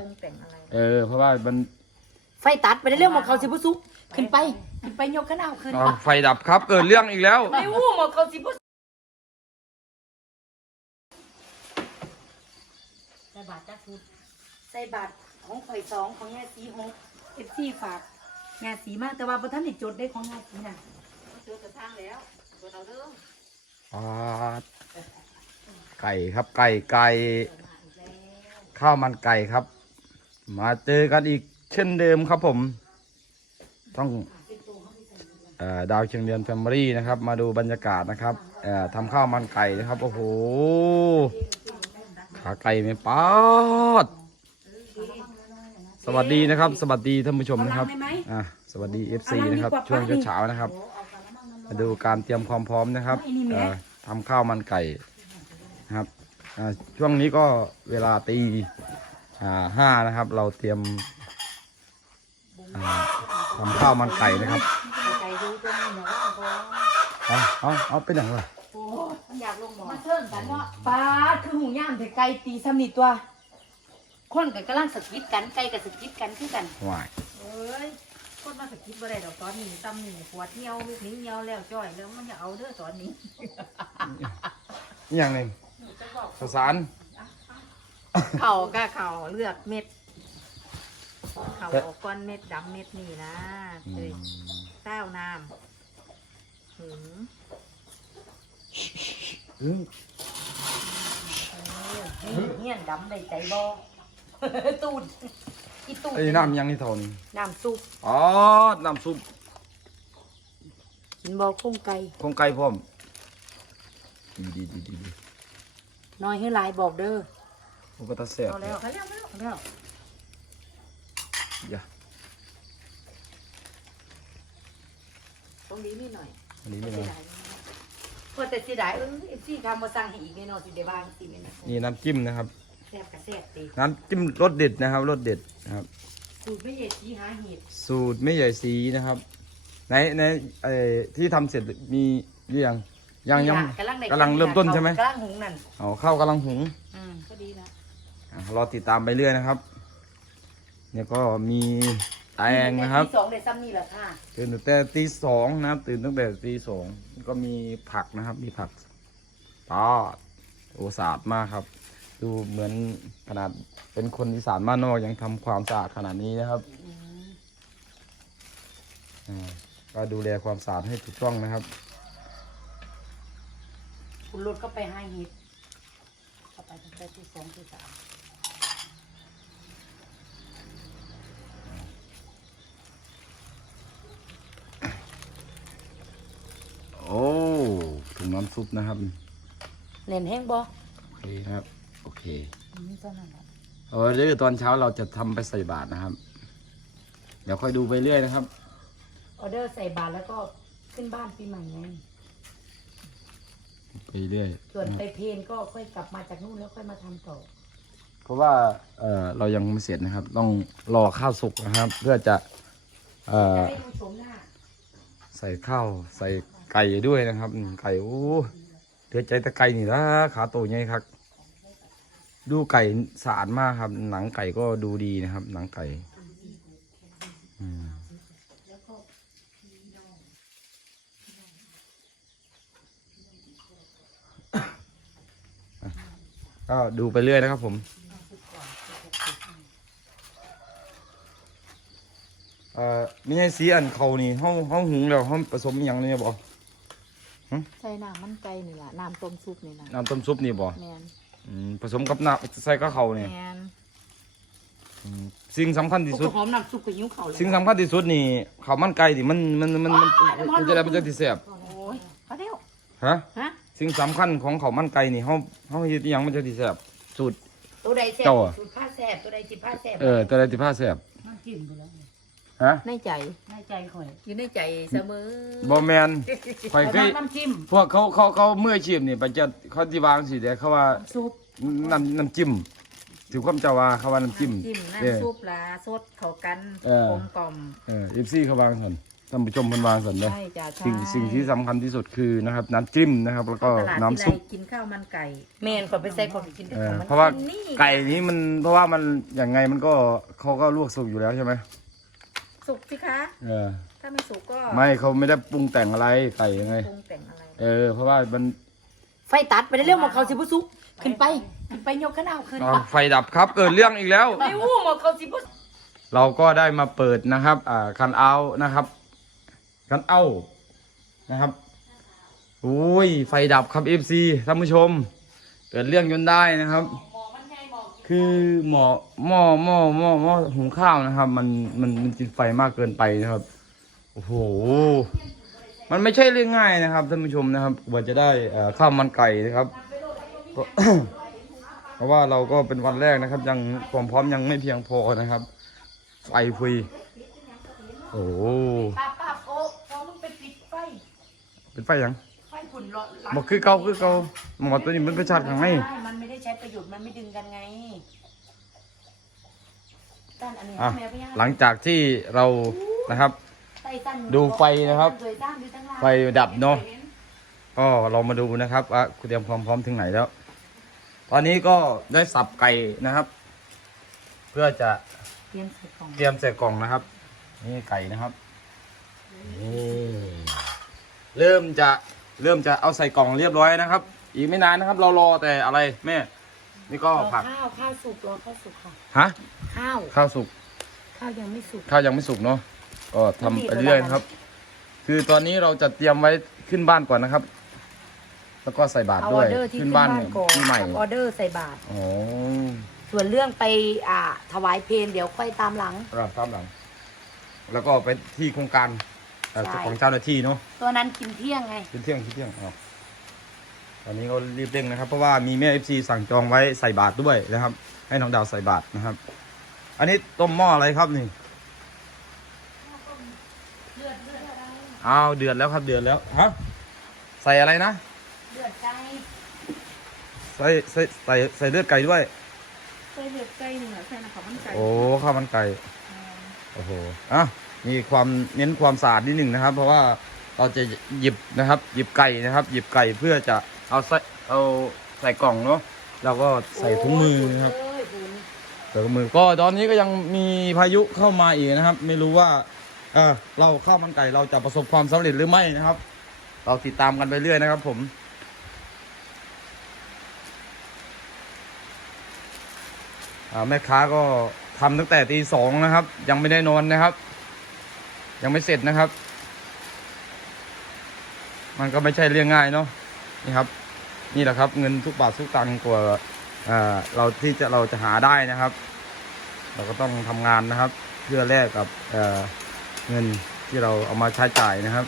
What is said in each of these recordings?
ปรุงแต่งอะไร เออ เพราะว่ามันไฟตัดไปได้เรื่องหมอเขาสิบุสุกขึ้นไปขึ้นไปยกขึ้นเอาขึ้นเอาไฟดับครับเกิดเรื่องอีกแล้ว ไม่วู้หมอเขาสิบุสุใส่บาทจ้าสุดใส่บาทของข่อยสองของแง่สีหกเอฟซีฝากแง่สีมากแต่ว่าประท่านได้จดได้ของแง่สีน่ะเจอกระทั่งแล้วกดเอาเรื่องอ่าไก่ครับไก่ไก่ข้าวมันไก่ครับ มาเจอกันอีกเช่นเดิมครับผม ต้องเอ่อดาวเชียงเดือนแฟมิลี่นะครับ มาดูบรรยากาศนะครับเอ่อทำข้าวมันไก่นะครับ โอ้โห ขาไก่ไม่ปาดสวัสดีนะครับ สวัสดีท่านผู้ชมนะครับอะสวัสดี FC นะครับ ช่วงเช้าๆนะครับ มาดูการเตรียมความพร้อมนะครับเอ่อทำข้าวมันไก่นะครับอ่าช่วงนี้ก็เวลาตีอ่า ห้านะครับ เราเตรียมอ่าทำข้าวมันไก่นะครับใจดูตรงนี้เนาะเอาเอาเอาเป็นอย่างไรโอ้มันอยากลงหมอมาเทิงกันเนาะปลาคือหูย่ามแต่ไก่ตีซ้ำนี่ตัว คนกับกำลังสกิดกันไก่กับสกิดกันคือกันหวายเอ้ยคนมาสกิดบ่ได้ดอกตอนนี้ตำหนิปวดเหี่ยวลูกนี้เหี่ยวแล้วจ้อยแล้วมันจะเอาเด้อตอนนี้นี่อย่างหนึ่งข้าวสาร เข่าก็เข่าเลือกเม็ด เข่าออกก้อนเม็ดดำเม็ดนี่นะอืเลยมเต้าน้ำหืมอืมนี่เงี้ยนดำได้ใจบ่ ตูดอีตูดไอ้น้ำยังนี่เทนน้ำซุปอ๋อน้ำซุปกินบ่โคงไก่โครงไก่พร้อมดีดีดีดีดีน้อยให้หลายบอกเด้อโอ้ก็ตาแซ่บเอาแล้วเอาแล้วเอาแล้วอย่าตรงนี้นิดหน่อยอันนี้ไม่เสียนะดายเพื่อแต่สิได้เออเอฟซีทำมาสั่งให้อีกแน่นอนสิได้บ้างสิแม่นนี่น้ำจิ้มนะครับ แซ่บกับแซ่บตีน้ำจิ้มรสเด็ดนะครับรสเด็ดนะครับ สูตรไม่ใหญ่สีหาเห็ดสูตรไม่ใหญ่สีนะครับในในไอ้ที่ทำเสร็จมีหรือยังยังยังกำลังได้กำลังเริ่มต้นใช่ไหมกำลังหุงนั่นเอาข้าวกำลังหุง อืมก็ดีนะอะ รอติดตามไปเรื่อยนะครับ เนี่ยก็มีแตงนะครับที่สองได้ซ้ำนี่แหละค่ะตื่นตั้งแต่ตีสองนะครับตื่นตั้งแต่ตีสองก็มีผักนะครับ มีผักปอดโอสะอาดมากครับ ดูเหมือนขนาดเป็นคนอีสานบ้านนอกยังทำความสะอาดขนาดนี้นะครับอ่าก็ดูแลความสะอาดให้ถูกต้องนะครับ คุณรถก็ไปหาเห็ดเข้าไปตั้งแต่ที่สองที่สาม โอ้ถุงน้ำซุปนะครับเน้นแห้งบ่โอเคครับ โอเคอืมเท่านั้นแหละเออเดี๋ยวตอนเช้าเราจะทำไปใส่บาตรนะครับ เดี๋ยวค่อยดูไปเรื่อยนะครับ ออเดอร์ใส่บาตรแล้วก็ขึ้นบ้านปีใหม่ไงไปเรื่อยส่วนไปเพลนก็ค่อยกลับมาจากนู่นแล้วค่อยมาทำต่อ เพราะว่าเออเรายังไม่เสร็จนะครับ ต้องรอข้าวสุกนะครับ เพื่อจะเอ่อให้ดูชมหน้า ใส่ข้าวใส่ ไก่ด้วยนะครับไก่โอ้เดือดใจตะไก่นี่ละขาโตใหญ่ครับ ดูไก่สะอาดมากครับ หนังไก่ก็ดูดีนะครับ หนังไก่อืมก็ดูไปเรื่อยนะครับผมเอ่อมีไอ้สีอันเขานี่ห้องห้องหุงแล้วห้องผสมอย่างนี้บ่ ใส่น้ำมันไก่นี่แหละน้ำต้มซุปนี่นะน้ำต้มซุปนี่บ่แมนอืมผสมกับน้ำใส่กับเขาวนี่แมนอืมสิ่งสำคัญที่พวกสุด หอมน้ำซุปกับยิ้วเขาเลยสิ่งสำคัญที่สุดนี่ข้าวมันไก่นี่มันมันมันมันมันจะได้มันจะที่แซ่บโอ้ยพอเดียวฮะ ฮะสิ่งสำคัญของข้าวมันไก่นี่เฮาเฮาเฮ็ดอิหยังมันจะที่แซ่บสูตร ตัวใดแซ่บเจ้าอะ สูตรผ้าแซ่บตัวใดจิผ้าแซ่บเออแต่ละที่ผ้าแซ่บมันกินไปแล้ว ฮะในใจในใจข่อยอยู่ในใจเสมอบ่แม่นข่อยเคยน้ำจิ้มพวกเขาเขาเขาเมื่ออาชีพนี่ไปจะเขาที่วางสิเด้เขาว่าซุปน้ำน้ำจิ้มถือความเจ้าว่าเขาว่าน้ำจิ้มจิ้มเด้อน้ำซุปลาสดเข้ากันเออกลมกล่อมเออเอฟซีเขาวางสันท่านผู้ชมเพิ่นวางสันเลยใช่จ้ะใช่สิ่งสิ่งที่สำคัญที่สุดคือนะครับน้ำจิ้มนะครับ แล้วก็ตลาดน้ำซุปที่ไรกินข้าวมันไก่แม่นขอไปใส่ขอไปกินด้วยเออกันมันเพราะว่านี่ไก่นี้มันเพราะว่ามันอย่างไงมันก็เขาก็ลวกสุกอยู่แล้วใช่ไหม สุกสิคะ เออ ถ้าไม่สุกก็ไม่เขาไม่ได้ปรุงแต่งอะไรไก่ยังไง ปรุงแต่งอะไร เออ เพราะว่ามันไฟตัดไปได้เรื่องหมอกเขาสิบุสุกขึ้นไปขึ้นไปยกขึ้นเอาขึ้นอ้าวไฟดับครับเกิดเรื่องอีกแล้ว ไม่วู้หมอกเขาสิบุสุเราก็ได้มาเปิดนะครับ อ่า คันเอานะครับ คันเอานะครับโอ้ย ไฟดับครับ FC ท่านผู้ชม เกิดเรื่องจนได้นะครับ คือหม้อหม้อหม้อหม้อหม้อหุงข้าวนะครับ มันมันมันกินไฟมากเกินไปนะครับโอ้โหมันไม่ใช่เรื่องง่ายนะครับท่านผู้ชมนะครับกว่าจะได้เอ่อข้าวมันไก่นะครับก็เพราะว่าเราก็เป็นวันแรกนะครับ ยังความพร้อมยังไม่เพียงพอนะครับไฟฟรีโอ้โหป้าป้าโอ้พอมึงไปปิดไฟเป็นไฟหยังไฟ ฝุ่นร้อนบอกคือเก่าคือเก่าหมอตัวนี้มันเป็นชาติข้างในใช่มันไม่ได้ใช้ประโยชน์ มันไม่ดึงกันไงด้านอันนี้อะแม่ไปยังหลังจากที่เรานะครับ ไต้สั้นดูไฟนะครับ สวยจ้างดูทั้งหลายไฟดับเนาะก็เรามาดูนะครับว่าเตรียมความพร้อมถึงไหนแล้ว ตอนนี้ก็ได้สับไก่นะครับ เพื่อจะเตรียมใส่กล่องเตรียมใส่กล่องนะครับ นี่ไก่นะครับนี่เริ่มจะ เริ่มจะเอาใส่กล่องเรียบร้อยนะครับ อีกไม่นานนะครับ เรารอแต่อะไรแม่ นี่ก็รอผักข้าวข้าวสุกรอข้าวสุกค่ะ ฮะ ข้าว ข้าวสุก ข้าวยังไม่สุก ข้าวยังไม่สุกเนาะ ก็ทำไปเรื่อยนะครับ คือตอนนี้เราจะเตรียมไว้ขึ้นบ้านก่อนนะครับ แล้วก็ใส่บาตรเอาด้อวอยเดอร์ที่ขึ้ขึ้นนบ้าบ้านนก่อนที่ใหม่กับออเดอร์ใส่บาท อ๋อส่วนเรื่องไปอ่าถวายเพลเดี๋ยวค่อยตามหลัง รับตามหลัง แล้วก็ไปที่โครงการเอ่อใช่ ของเจ้าหน้าที่เนาะตัวนั้นกินเที่ยงไงเป็นเที่ยงที่เที่ยงอ๋อตอนนี้ก็รีบเร่งนะครับ เพราะว่ามีแม่เอฟซีสั่งจองไว้ใส่บาตรด้วยนะครับ ให้น้องดาวใส่บาตรนะครับ อันนี้ต้มหม้ออะไรครับนี่อ้าวเดือดแล้วครับเดือดแล้วฮะใส่อะไรนะเดือดใจใส่ใส่ใส่ใส่เลือดไก่ด้วย ใส่เลือดไก่หนึ่งใส่น้ำข้าวมันไก่โอ้ข้าวมันไก่ โอ้โหอะ มีความเน้นความสะอาดนิดหนึ่งนะครับ เพราะว่าเราจะหยิบนะครับ หยิบไก่นะครับ หยิบไก่เพื่อจะเอาใส่เอาใส่กล่องเนาะเราก็ใส่ถุงมือนะครับใส่ถุงมือก็ตอนนี้ก็ยังมีพายุเข้ามาอีกนะครับ ไม่รู้ว่าเออเราข้าวมันไก่เราจะประสบความสำเร็จหรือไม่นะครับ เราติดตามกันไปเรื่อยนะครับ ผมแม่ค้าก็ทำตั้งแต่ตีสองนะครับ ยังไม่ได้นอนนะครับ ยังไม่เสร็จนะครับ มันก็ไม่ใช่เรื่องง่ายเนาะนี่ครับ นี่แหละครับเงินทุกบาททุกตังค์กว่าเราที่จะเราจะหาได้นะครับ เราก็ต้องทำงานนะครับ เพื่อแลกกับเเงินที่เราเอามาใช้จ่ายนะครับ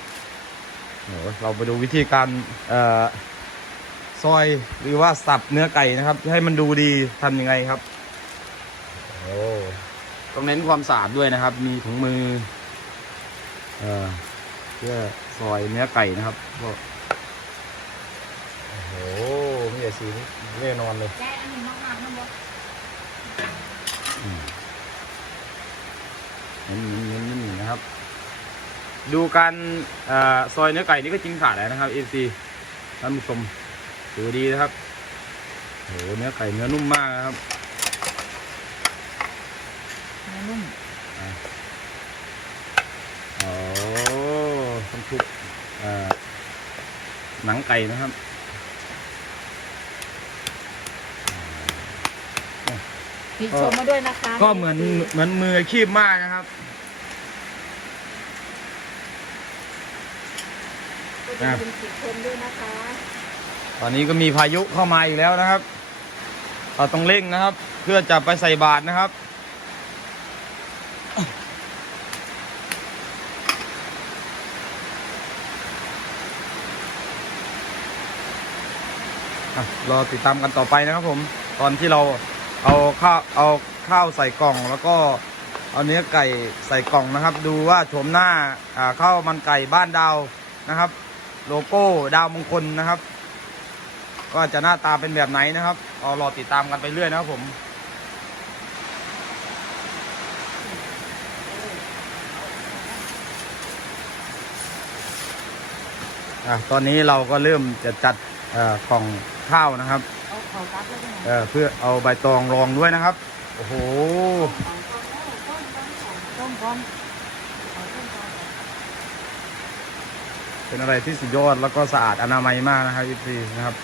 เดี๋ยวเราไปดูวิธีการเอ่อซอยหรือว่าสับเนื้อไก่นะครับ ให้มันดูดีทำยังไงครับโอ้ต้องเน้นความสะอาดด้วยนะครับ มีถุงมือ เออเพื่อซอยเนื้อไก่นะครับก็โอ้โหมีแต่สีนี่แน่นอนเลยแจ๊อันนี้มากๆนะบอสนี่นี่นี่นะครับ ดูการอ่อซอยเนื้อไก่นี่ก็จริงขาดแล้วนะครับเอซีท่านผู้ชมถือว่าดีนะครับโอ้โหเนื้อไก่เนื้อนุ่มมากนะครับเนื้อนุ่ม โอ้ ต้องทุบเอ่อหนังไก่นะครับมีชมมาด้วยนะคะก็เหมือนเหมือนมืออาชีพมากนะครับก็จะเป็นสิบคนด้วยนะคะ ตอนนี้ก็มีพายุเข้ามาอีกแล้วนะครับเราต้องเร่งนะครับ เพื่อจะไปใส่บาตรนะครับ รอติดตามกันต่อไปนะครับผม ตอนที่เราเอาข้าวเอาข้าวใส่กล่องแล้วก็เอาเนื้อไก่ใส่กล่องนะครับ ดูว่าโฉมหน้าข้าวมันไก่บ้านดาวนะครับ โลโก้ดาวมงคลนะครับ ก็จะหน้าตาเป็นแบบไหนนะครับเอารอติดตามกันไปเรื่อยนะครับผมอตอนนี้เราก็เริ่มจะจัดเอ่อกล่อง ข้าวนะครับเอาเขาตัดแล้วใช่ไหมเอ่อเพื่อเอาใบตองรองด้วยนะครับ โอ้โหต้มก่อนเอาต้มก่อนเป็นอะไรที่สุดยอดแล้วก็สะอาดอนามัยมากนะครับพี่นะครับ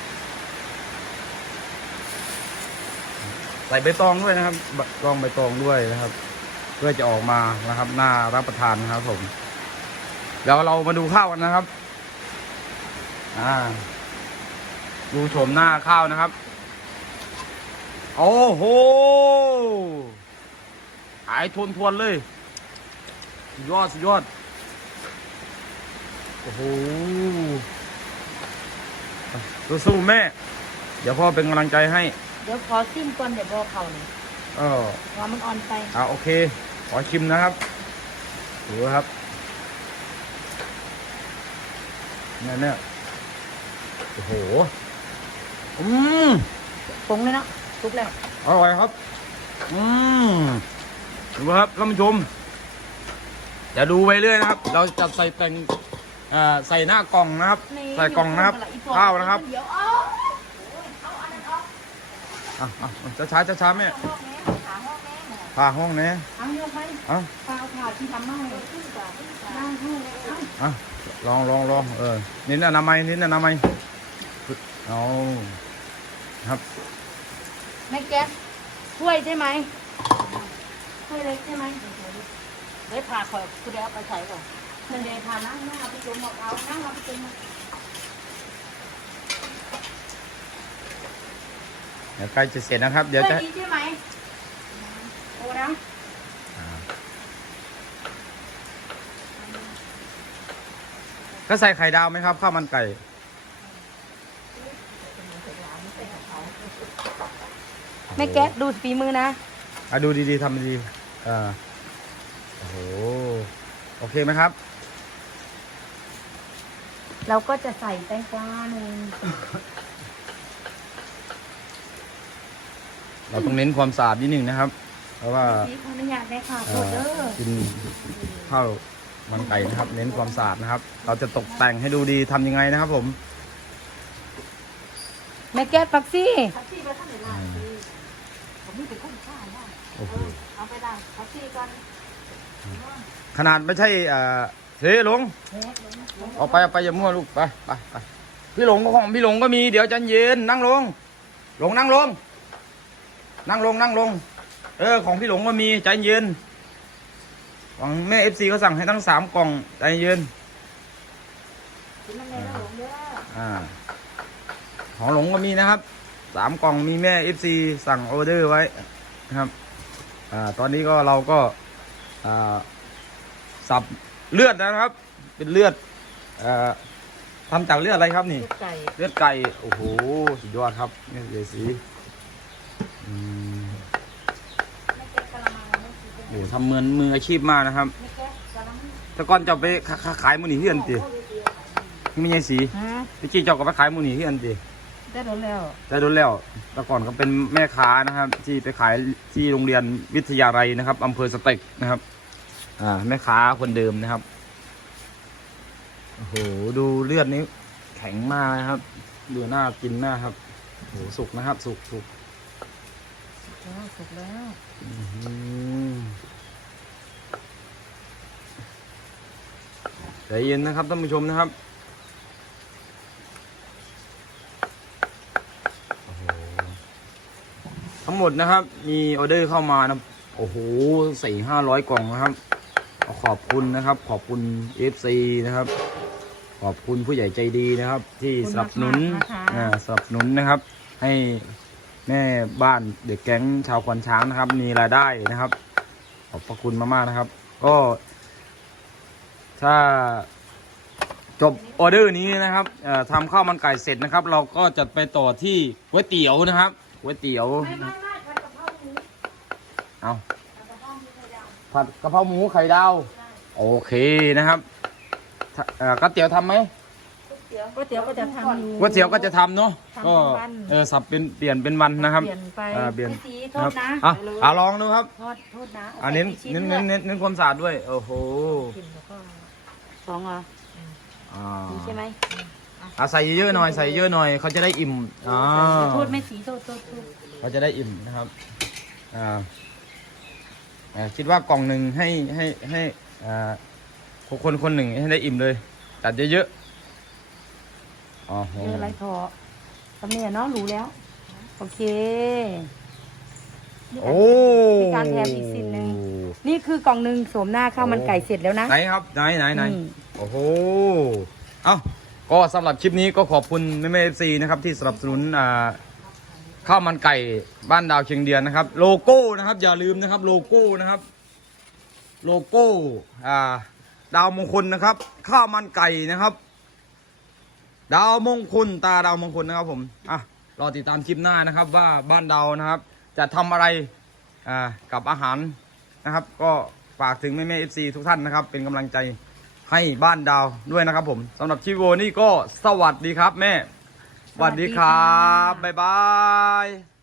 ใส่ใบตองด้วยนะครับใบรองใบตองด้วยนะครับ เพื่อจะออกมานะครับน่ารับประทานนะครับผมเดี๋ยวเรามาดูข้าวกันนะครับ อ่า ดูโฉมหน้าข้าวนะครับ โอ้โห หายทวนทวนๆเลย สุดยอด สุดยอด โอ้โหสู้ๆแม่ เดี๋ยวพ่อเป็นกำลังใจให้ เดี๋ยวขอซิมก่อนเดี๋ยวบอกเขาหน่อยเออว่ามันอ่อนไปอ่าโอเค ขอชิมนะครับดูครับเนี่ยเนี่ยโอ้โห อืมปรุงเลยเนาะทุกแล้วอร่อยครับ อืมดูครับท่านผู้ชมอย่าดูไปเรื่อยนะครับ เราจะใส่แต่งอ่าใส่หน้ากล่องนะครับ ใส่กล่องนะครับข้าวนะครับเดี๋ยวเอาอะอะช้าช้าช้าช้าๆแม่ห้องแม่หาห้องแม่หน่อยพาห้องนี้เอายกไหมเอะเปล่าผ่าที่ทำมาให้นั่งห้องเอาอะลองลองลองเออเน้นอนามัยเน้นอนามัยเอา ครับแม่แก๊สถ้วยใช่ไหมถ้วยเล็กใช่ไหมได้ผ่าคอยคุณได้เอาไปใช้ก่อนเงินเดผ่านั่งนั่งเอาไปจุ่มมะพร้าวนั่งเอาไปจุ่มมะเดี๋ยวใกล้จะเสร็จนะครับ เดี๋ยวจะถ้นี้ใช่ไหมโอ้นะก็ใส่ไข่ดาวไหมครับข้าวมันไก่ แม่แก๊สดูฝีมือนะ อะดูดีๆทำดีๆอ่าโอ้โหโอเคไหมครับ เราก็จะใส่แตงกวาหนึ่งเราต้องเน้นความสะอาดนิดหนึ่งนะครับ เพราะว่าสีขออนุญาตได้ค่ะโทเอ่ษอเด้อกินข้าวมันไก่นะครับ เน้นความสะอาดนะครับ เราจะตกแต่งให้ดูดีทำยังไงนะครับ ผมแม่แก๊สปักซี่ โอ้โหเอาไปดังปักซี่ก่อนขนาดไม่ใช่เอ่อเฮ้หลงออกไปเอาไปอย่ามั่วลูกไปไปไปพี่หลงก็ของพี่หลงก็มีเดี๋ยวใจันเย็นนั่งลง หลงนั่งลง นั่งลงนั่งลง เออของพี่หลงก็มีใจเย็นของแม่เอฟซีเขาสั่งให้ทั้งสามกล่องใจเย็นกินน้ำแม่แล้วหลงเด้ออ่าของหลงก็มีนะครับ สามกล่องมีแม่เอฟซีสั่งออเดอร์ไว้นะครับอ่าตอนนี้ก็เราก็อ่าสับเลือดนะครับ เป็นเลือดเอ่อทำจากเลือดอะไรครับนี่ ลูกไก่เลือดไก่โอ้โหสุดยอดครับนี่เยสีอืมแม่แก๊สกะละมังไม่สีโอ้โหทำเหมือนมืออาชีพมากนะครับแม่แก๊สกะละมังแต่ก่อนจะเอาไปขาขาขายมูนี่เฮือนตีไม่ใช่สีฮะ พี่กี้เจ้าก็ไปขายมูนี่เฮือนตี ได้โดนแล้วได้รู้แล้วแต่ก่อนก็เป็นแม่ค้านะครับ ที่ไปขายที่โรงเรียนวิทยาลัยนะครับอำเภอสเต็กนะครับ อ่า แม่ค้าคนเดิมนะครับโอ้โหดูเลือดนี้แข็งมากนะครับดูน่ากินมากครับโอ้โหสุกนะครับ สุกสุกแล้วสุกแล้วอื้อหือใจเย็นนะครับท่านผู้ชมนะครับโอ้โหทั้งหม ดนะครับ มีออเดอร์เข้ามานะโอ้โหสี่ห้าร้อยกล่องนะครับ ขอบคุณนะครับ ขอบคุณ FC นะครับ ขอบคุณผู้ใหญ่ใจดีนะครับ ที่สนับสนุนอ่าสนับสนุนนะครับ ให้แม่บ้านเด็กแก๊งชาวควันช้างนะครับ มีรายได้นะครับ ขอบพระคุณมากๆนะครับ ก็ ถ้าจบออเดอร์นี้นะครับเอ่อทำข้าวมันไก่เสร็จนะครับ เราก็จะไปต่อที่ก๋วยเตี๋ยวนะครับก๋วยเตี๋ยว เอาผัดกะเพราหมูไข่ดาวผัดกะเพราหมูไข่ดาวโอเคนะครับถ้าเอ่อก๋วยเตี๋ยวทำไหมก๋วยเตี๋ยวก็จะทำอยู่ ก๋วยเตี๋ยวก็จะทำเนาะทำก็เป็นวัน เออสับเป็นเปลี่ยนเป็นวันนะครับเปลี่ยนไปอ่าเปลี่ยนไม่สีโทครัษบนะอะไปเลยอะลองดูครับโทษโทษนะอ่าเน้นอาไปกี่ชิ้เน้นด้เน้วนยเน้นเน้นความสะอาดด้วยโอ้โหกินแล้วก็สองเหรออ่านี่ใช่ไหมอะใส่เยอะๆหน่อยใส่เยอะหน่อยเขาจะได้อิ่มอ่า โทษไม่สีโทษโทษโทษ เขาจะได้อิ่มนะครับ อ่าอ่า คิดว่ากล่องหนึ่งให้ให้ให้อ่าคนคนหนึ่งให้ได้อิ่มเลย จัดเยอะๆอ๋อโหเยอะไรพอตำเนี่ยเนาะรู้แล้ว โอเคโอ้มีการแถมอีกสิ่งหนึ่งนี่คือกล่องหนึ่งสวมหน้าข้าวมันไก่เสร็จแล้วนะไหนครับไหนไหนไหนอืมโอ้โหเอ้าก็สำหรับคลิปนี้ก็ขอบคุณแม่แม่เอฟซีนะครับที่สนับสนุนอ่า ข้าวมันไก่บ้านดาวเชียงเดือนนะครับ โลโก้นะครับ อย่าลืมนะครับ โลโก้นะครับ โลโก้อ่าดาวมงคลนะครับ ข้าวมันไก่นะครับ ดาวมงคลตาดาวมงคลนะครับผมอะรอติดตามคลิปหน้านะครับว่าบ้านดาวนะครับ จะทำอะไรอ่ากับอาหารนะครับ ก็ฝากถึงแม่แม่เอฟซีทุกท่านนะครับ เป็นกำลังใจให้บ้านดาวด้วยนะครับผมสำหรับคลิปวิดีโอนี้ก็สวัสดีครับแม่ สวัสดีครับ บ๊ายบาย